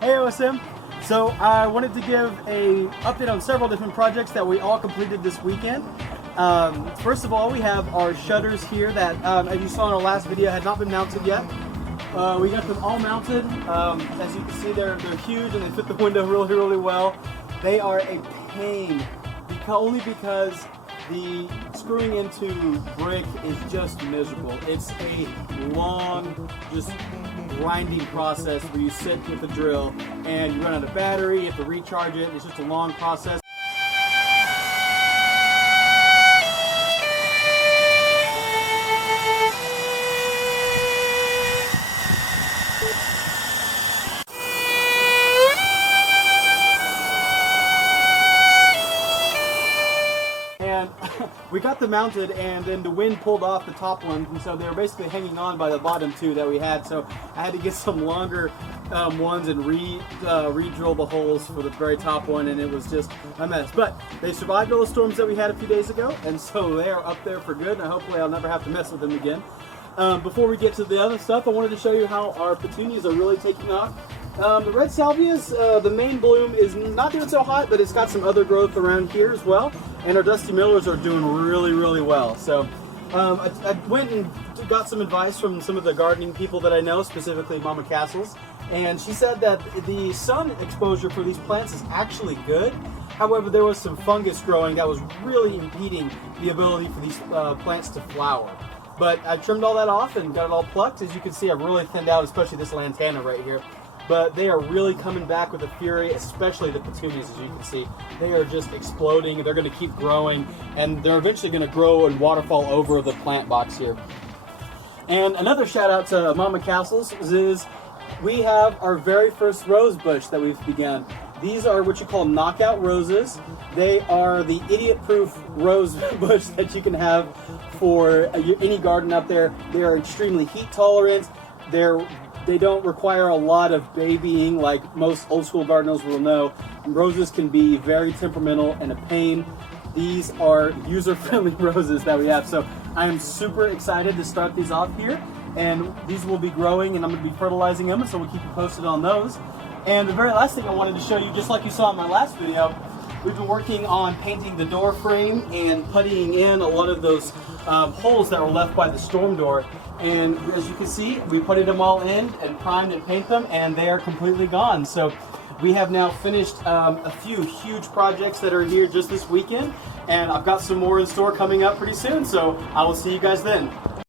Hey OSM! So I wanted to give a update on several different projects that we all completed this weekend. First of all, we have our shutters here that, as you saw in our last video, had not been mounted yet. We got them all mounted. As you can see, they're huge and they fit the window really well. They are a pain, only because the screwing into brick is just miserable. It's a long, just grinding process where you sit with the drill and you run out of battery, you have to recharge it. It's just a long process. And we got them mounted, and then the wind pulled off the top ones, and so they were basically hanging on by the bottom two that we had. So I had to get some longer ones and re-drill the holes for the very top one, and it was just a mess. But they survived all the storms that we had a few days ago, and so they are up there for good, and hopefully I'll never have to mess with them again. Before we get to the other stuff, I wanted to show you how our petunias are really taking off. The red salvias, the main bloom is not doing so hot, but it's got some other growth around here as well. And our Dusty Millers are doing really well. So I went and got some advice from some of the gardening people that I know, specifically Mama Castles. And she said that the sun exposure for these plants is actually good. However, there was some fungus growing that was really impeding the ability for these plants to flower. But I trimmed all that off and got it all plucked. As you can see, I've really thinned out, especially this lantana right here. But they are really coming back with a fury, especially the petunias, as you can see. They are just exploding. They're going to keep growing, and they're eventually going to grow and waterfall over the plant box here. And another shout out to Mama Castles is we have our very first rose bush that we've begun. These are what you call knockout roses. They are the idiot-proof rose bush that you can have for any garden out there. They are extremely heat tolerant. They don't require a lot of babying like most old school gardeners will know. Roses can be very temperamental and a pain. These are user-friendly roses that we have. So I am super excited to start these off here. And these will be growing, and I'm going to be fertilizing them, so we'll keep you posted on those. And the very last thing I wanted to show you, just like you saw in my last video, we've been working on painting the door frame and puttying in a lot of those holes that were left by the storm door. And as you can see, we putted them all in and primed and paint them, and they are completely gone. So we have now finished a few huge projects that are here just this weekend, and I've got some more in store coming up pretty soon. So I will see you guys then.